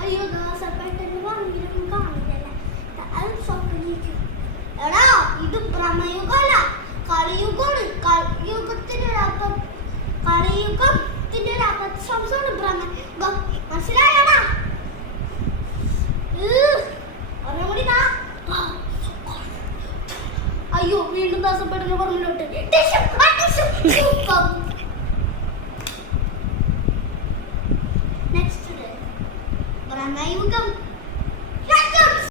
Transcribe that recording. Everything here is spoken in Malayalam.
അയ്യോ ദാസപ്പെട്ടെന്ന് പറഞ്ഞിരുന്നു കാണില്ല. എടാ ഇത് ഭ്രമയുഗമല്ല, കളിയുഗമാണ്. കളിയുഗത്തിന്റെ ഒരു അപശംസമാണ് ഭ്രമയുഗം. മനസ്സിലായടാ? അയ്യോ വീണ്ടും ദാസപ്പെട്ടെന്ന് പറഞ്ഞിട്ട്